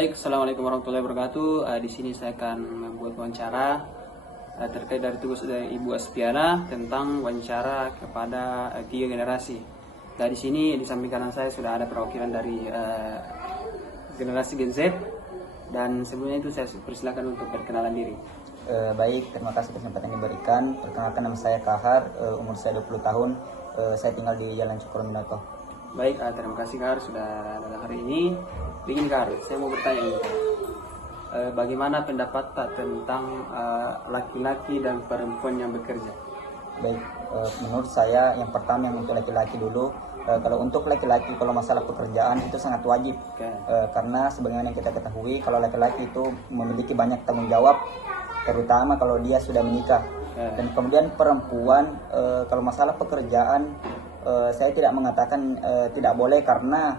Baik, assalamualaikum warahmatullahi wabarakatuh. Di sini saya akan membuat wawancara terkait dari tugas dari Ibu Aspiana tentang wawancara kepada tiga generasi. Nah, di sini di samping kanan saya sudah ada perwakilan dari generasi Gen Z, dan sebelumnya itu saya persilakan untuk perkenalan diri. Baik, terima kasih kesempatan yang diberikan. Perkenalkan, nama saya Kahar, umur saya 20 tahun. Saya tinggal di Jalan Cukrominato. Baik, terima kasih Kar sudah datang hari ini. Begini Kar, saya mau bertanya ini. Bagaimana pendapat Kak tentang laki-laki dan perempuan yang bekerja? Baik, menurut saya yang pertama yang untuk laki-laki dulu. Kalau untuk laki-laki, kalau masalah pekerjaan itu sangat wajib. Oke. Karena sebagaimana yang kita ketahui, kalau laki-laki itu memiliki banyak tanggung jawab, terutama kalau dia sudah menikah. Dan kemudian perempuan, kalau masalah pekerjaan, saya tidak mengatakan tidak boleh, karena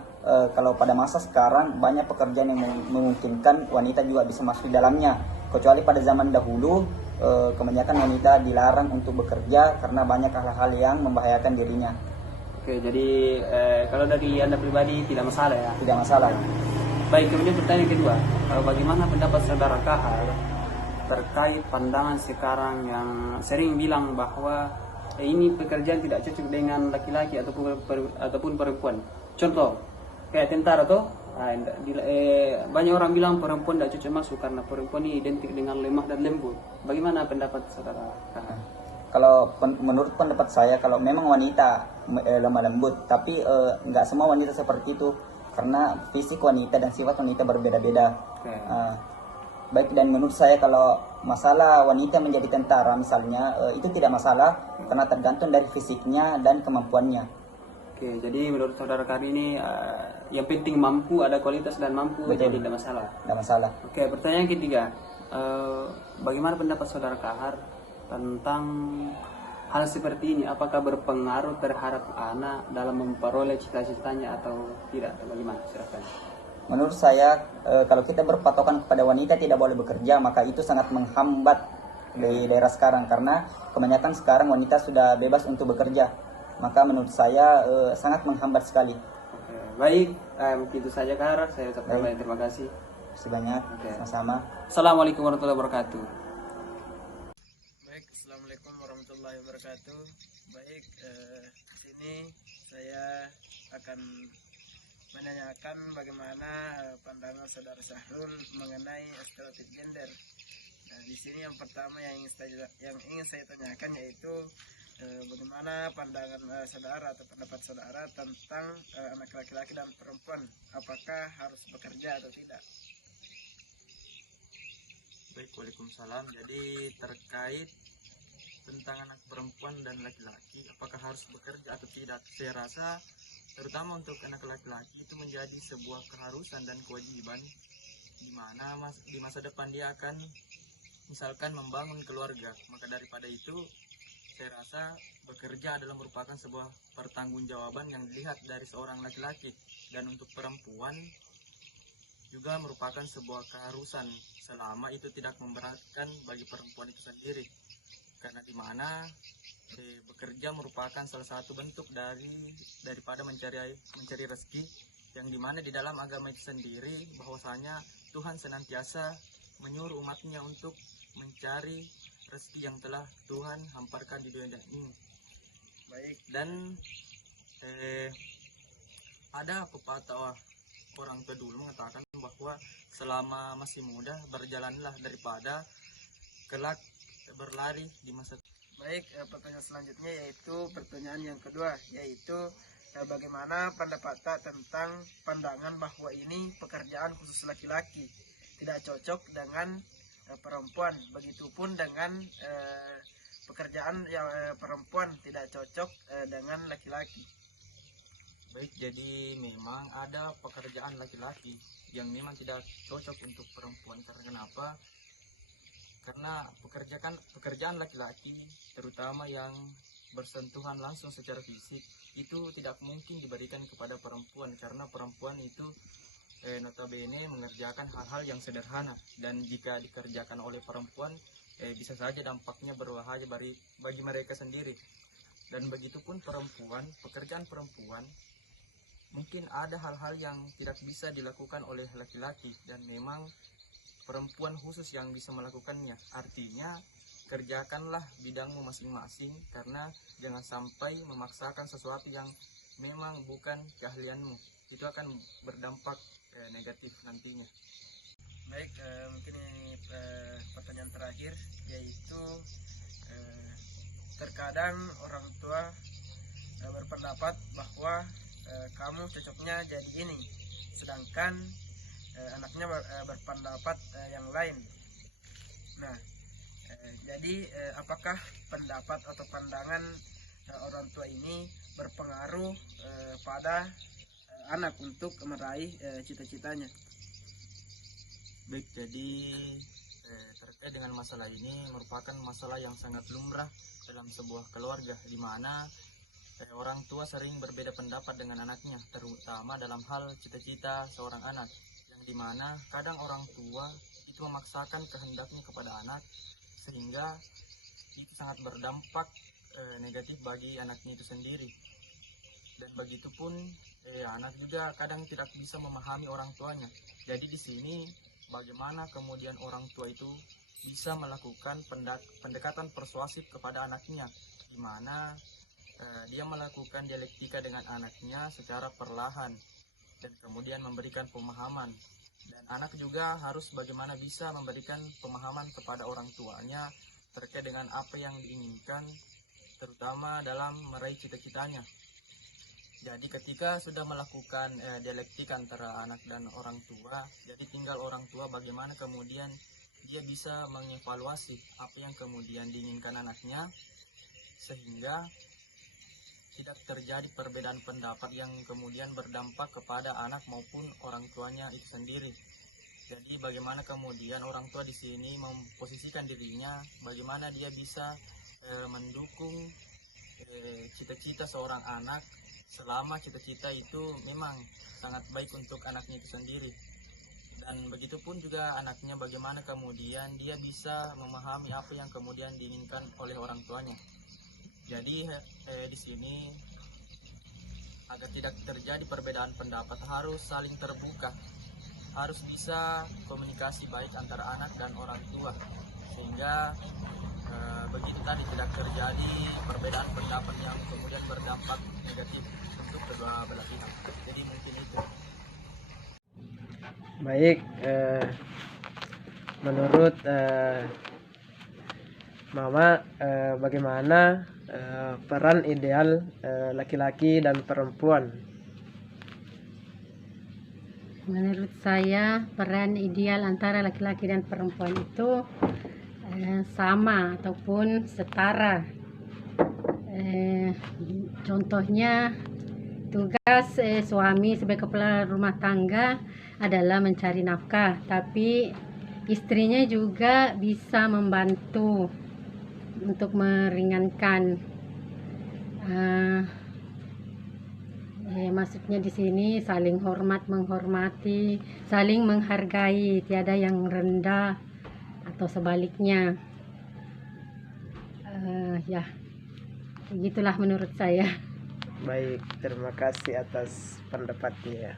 kalau pada masa sekarang banyak pekerjaan yang memungkinkan wanita juga bisa masuk di dalamnya. Kecuali pada zaman dahulu, kebanyakan wanita dilarang untuk bekerja karena banyak hal-hal yang membahayakan dirinya. Oke, jadi kalau dari Anda pribadi tidak masalah ya? Tidak masalah. Baik, kemudian pertanyaan kedua, bagaimana pendapat saudara Kahar terkait pandangan sekarang yang sering bilang bahwa ini pekerjaan tidak cocok dengan laki-laki ataupun perempuan? Contoh, kayak tentara tuh, banyak orang bilang perempuan tidak cocok masuk karena perempuan ini identik dengan lemah dan lembut. Bagaimana pendapat saudara Kahar? Kalau menurut pendapat saya, kalau memang wanita lemah lembut, tapi nggak semua wanita seperti itu, karena fisik wanita dan sifat wanita berbeda-beda. Oke. Baik, dan menurut saya kalau masalah wanita menjadi tentara misalnya, itu tidak masalah karena tergantung dari fisiknya dan kemampuannya. Oke, jadi menurut saudara Kahar ini yang penting mampu, ada kualitas dan mampu, Betul. jadi tidak masalah. Tidak masalah. Oke, pertanyaan ketiga, bagaimana pendapat saudara Kahar tentang hal seperti ini? Apakah berpengaruh terhadap anak dalam memperoleh cita-citanya atau tidak? Atau bagaimana? Silakan. Menurut saya, kalau kita berpatokan kepada wanita tidak boleh bekerja, maka itu sangat menghambat di daerah sekarang, karena kebanyakan sekarang wanita sudah bebas untuk bekerja. Maka menurut saya sangat menghambat sekali. Oke, baik, mungkin itu saja Kahar. Saya ucapkan banyak terima kasih. Sebanyak, sama-sama. Assalamualaikum warahmatullahi wabarakatuh. Baik, assalamualaikum warahmatullahi wabarakatuh. Baik, sini saya akan menanyakan bagaimana pandangan saudara Syahrul mengenai stereotip gender. Nah, di sini yang pertama yang ingin saya tanyakan yaitu bagaimana pandangan saudara atau pendapat saudara tentang anak laki-laki dan perempuan, apakah harus bekerja atau tidak? Baik, waalaikumsalam. Jadi terkait tentang anak perempuan dan laki-laki, apakah harus bekerja atau tidak, saya rasa terutama untuk anak laki-laki itu menjadi sebuah keharusan dan kewajiban, di mana di masa depan dia akan misalkan membangun keluarga. Maka daripada itu saya rasa bekerja adalah merupakan sebuah pertanggungjawaban yang dilihat dari seorang laki-laki, dan untuk perempuan juga merupakan sebuah keharusan selama itu tidak memberatkan bagi perempuan itu sendiri, karena dimana bekerja merupakan salah satu bentuk daripada mencari rezeki, yang dimana di dalam agama itu sendiri bahwasanya Tuhan senantiasa menyuruh umatnya untuk mencari rezeki yang telah Tuhan hamparkan di dunia ini. Baik, Dan ada pepatah orang tua dulu mengatakan bahwa selama masih muda berjalanlah daripada kelak berlari di masa. baik, pertanyaan selanjutnya yaitu pertanyaan yang kedua, yaitu bagaimana pendapat tentang pandangan bahwa ini pekerjaan khusus laki-laki, tidak cocok dengan perempuan, begitupun dengan pekerjaan yang perempuan tidak cocok dengan laki-laki. Baik, jadi memang ada pekerjaan laki-laki yang memang tidak cocok untuk perempuan. Karena kenapa? Karena pekerjaan laki-laki, terutama yang bersentuhan langsung secara fisik, itu tidak mungkin diberikan kepada perempuan, karena perempuan itu notabene mengerjakan hal-hal yang sederhana, dan jika dikerjakan oleh perempuan bisa saja dampaknya berbahaya bagi mereka sendiri. Dan begitupun perempuan, pekerjaan perempuan mungkin ada hal-hal yang tidak bisa dilakukan oleh laki-laki dan memang perempuan khusus yang bisa melakukannya. Artinya kerjakanlah bidangmu masing-masing, karena jangan sampai memaksakan sesuatu yang memang bukan keahlianmu. Itu akan berdampak negatif nantinya. Baik, mungkin ini pertanyaan terakhir, yaitu terkadang orang tua berpendapat bahwa kamu cocoknya jadi ini, sedangkan anaknya berpendapat yang lain. Nah, jadi apakah pendapat atau pandangan orang tua ini berpengaruh pada anak untuk meraih cita-citanya? Baik, jadi terkait dengan masalah ini merupakan masalah yang sangat lumrah dalam sebuah keluarga, di mana orang tua sering berbeda pendapat dengan anaknya, terutama dalam hal cita-cita seorang anak, yang dimana kadang orang tua itu memaksakan kehendaknya kepada anak, sehingga itu sangat berdampak negatif bagi anaknya itu sendiri. Dan begitupun anak juga kadang tidak bisa memahami orang tuanya. Jadi di sini bagaimana kemudian orang tua itu bisa melakukan pendekatan persuasif kepada anaknya, di mana dia melakukan dialektika dengan anaknya secara perlahan dan kemudian memberikan pemahaman. Dan anak juga harus bagaimana bisa memberikan pemahaman kepada orang tuanya terkait dengan apa yang diinginkan, terutama dalam meraih cita-citanya. Jadi ketika sudah melakukan dialektika antara anak dan orang tua, jadi tinggal orang tua bagaimana kemudian dia bisa mengevaluasi apa yang kemudian diinginkan anaknya, sehingga tidak terjadi perbedaan pendapat yang kemudian berdampak kepada anak maupun orang tuanya itu sendiri. Jadi bagaimana kemudian orang tua di sini memposisikan dirinya, bagaimana dia bisa mendukung cita-cita seorang anak selama cita-cita itu memang sangat baik untuk anaknya itu sendiri. Dan begitupun juga anaknya bagaimana kemudian dia bisa memahami apa yang kemudian diinginkan oleh orang tuanya. Jadi di sini agar tidak terjadi perbedaan pendapat harus saling terbuka, harus bisa komunikasi baik antara anak dan orang tua, sehingga begitu tadi tidak terjadi perbedaan pendapat yang kemudian berdampak negatif untuk kedua belah pihak. Jadi mungkin itu. Baik, menurut Mama, bagaimana peran ideal laki-laki dan perempuan? Menurut saya peran ideal antara laki-laki dan perempuan itu sama ataupun setara. Contohnya tugas suami sebagai kepala rumah tangga adalah mencari nafkah, tapi istrinya juga bisa membantu untuk meringankan. Maksudnya di sini saling hormat menghormati, saling menghargai, tiada yang rendah atau sebaliknya. Ya, begitulah menurut saya. Baik, terima kasih atas pendapatnya.